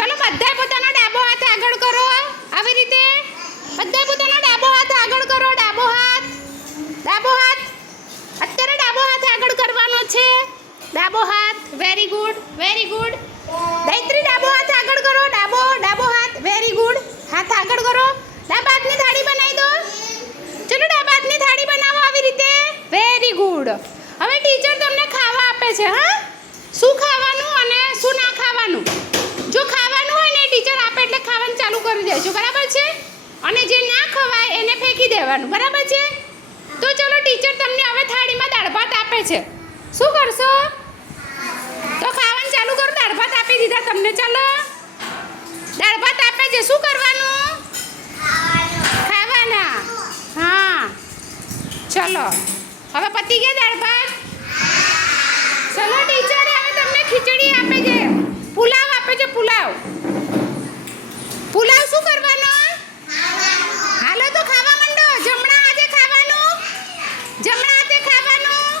ચલો બધાય પોતાનો ડાબો હાથ આગળ કરો આવી રીતે બધાય પોતાનો ડાબો હાથ આગળ કરો ડાબો હાથ અત્યારે ડાબો હાથ આગળ કરવાનો છે ડાબો હાથ વેરી ગુડ દૈત્રી ડાબો હાથ આગળ કરો ડાબો હાથ વેરી ગુડ હાથ આગળ કરો ડાબા હાથની થાળી બનાવી દો ચલો ડાબા હાથની થાળી બનાવો આવી રીતે વેરી ગુડ હવે ટીચર તમને ખાવા આપે છે હા શું ખાવાનું અને શું ના ખાવાનું જો ખાવાનું હોય ને ટીચર આપે એટલે ખાવાનું ચાલુ કરી દેજો બરાબર છે અને જે ના ખવાય એને ફેંકી દેવાનું બરાબર છે તો ચલો ટીચર તમને હવે થાળીમાં દાળ ભાત આપે છે શું કરશો તો ખાવાનું ચાલુ કરો દાળ ભાત આપી દીધા તમને ચલો દાળ ભાત આપે છે શું કરવાનું ખાવાના હા ચલો હવે પતી ગયા દાળ ભાત ચલો ટીચરે હવે તમને ખીચડી આપે છે પુલાવ આપે છે પુલાવ શું કરવાનો હાલો તો ખાવા માંડો જમણા હાથે ખાવાનું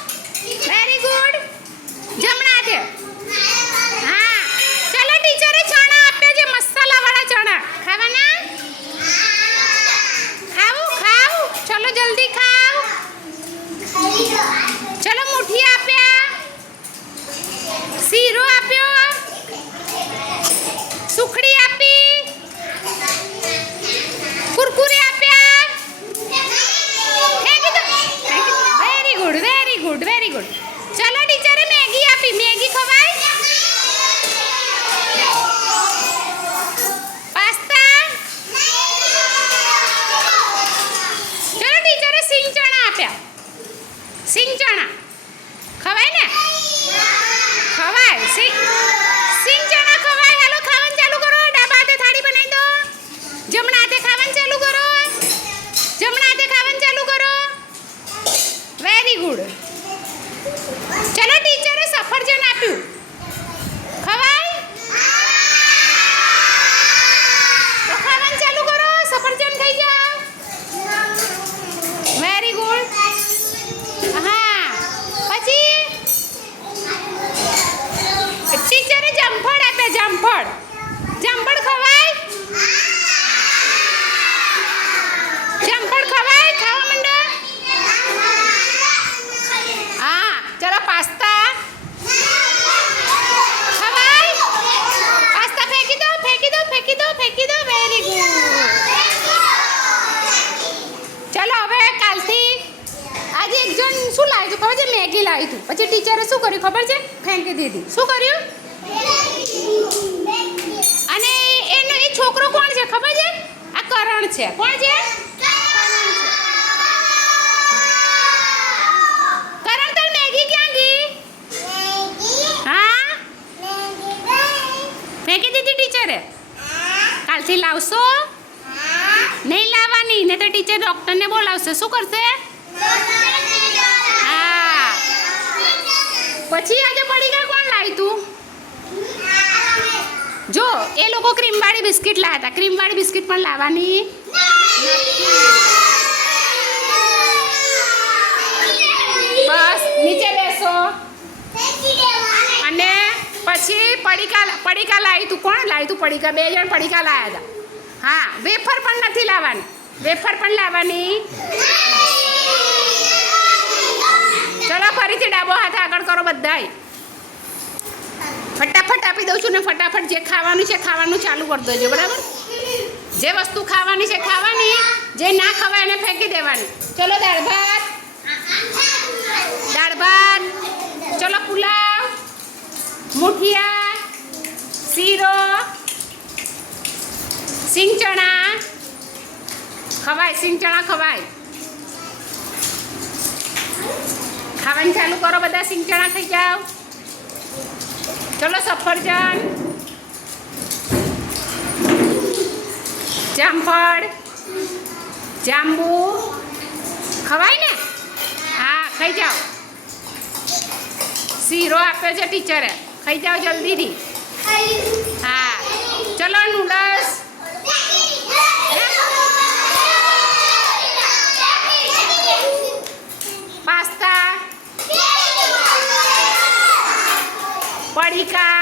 વેરી ગુડ જમણા હાથે હા ચલો ટીચરે ચણા આપ્યા છે મસાલાવાળા ચણા ખાવાના ખાવ ચલો જલ્દી ખાવ ચલો મુઠિયા આપ્યા શીરો આપ્યો સુખડી આપી કુરકુરે આપ્યા વેરી ગુડ ચલો ટીચરે મેગી આપી મેગી ખવાય પાસ્તા ચલો ટીચરે સિંગ ચણા આપ્યા સિંગ ચણા ખવાય ને ખવાય સિંગ ચણા ખવાય હાલો ખાવાનું ચાલુ કરો ડાબા હાથે થાળી બનાવી દો જમણા હાથે ખાવાનું ચાલુ કરો વેરી ગુડ ચલો ટીચરે સફરજન આપ્યું ખવાય તો ખાવાનું ચાલુ કરો સફરજન ખાઈ જાઓ વેરી ગુડ હા પછી ટીચરે જામફળ આપ્યા જામફળ ખવાય ખાવા માંડો હા ચલો પાસ્તા ખવાય પાસ્તા ફેંકી દો વેરી ગુડ ચલો હવે કાલથી આજે એક જણ શું લાવ્યું ખબર છે મેગી લાવ્યું હતું પછી ટીચરે શું કર્યું ખબર છે ફેંકી દીધી શું કર્યું અને એનો એ છોકરો કોણ છે ખબર છે આ કરણ છે કોણ છે કરણ તાર મેગી ક્યાં ગઈ હા ફેંકી દીધી ટીચરે કાલથી લાવશો નહીં લાવવાની ને તો ટીચર ડૉક્ટરને બોલાવશે શું કરશે હા પછી આજે પડીકા કોણ લાવી તું જો એ લોકો ક્રીમવાળી બિસ્કિટ લાવ્યા હતા ક્રીમવાળી બિસ્કિટ પણ લાવવાની બસ નીચે બેસો અને પછી પડીકા લાવી તું કોણ લાવી તું પડીકા 2 જણ પડીકા લાવ્યા હતા હા વેફર પણ નથી લાવવાની ચલો ફરીથી ડાબો હાથ આગળ કરો બધાય ફટાફટ આપી દઉં છું ને ફટાફટ જે ખાવાનું છે ખાવાનું ચાલુ કરી દેજો બરાબર જે વસ્તુ ખાવાની છે ખાવાની જે ના ખવાય એને ફેંકી દેવાની ચલો દાળ ભાત ચલો પુલાવ મુઠિયા શીરો સિંગ ચણા ખવાય ખાવાનું ચાલુ કરો બધા સિંગ ચણા ખાઈ જાઓ ચલો સફરજન જામફળ જાંબુ ખવાય ને હા ખાઈ જાઓ શીરો આપ્યો છે ટીચરે ખાઈ જાઓ જલ્દીથી હા ચલો નૂડલ્સ પાસ્તા પડીકા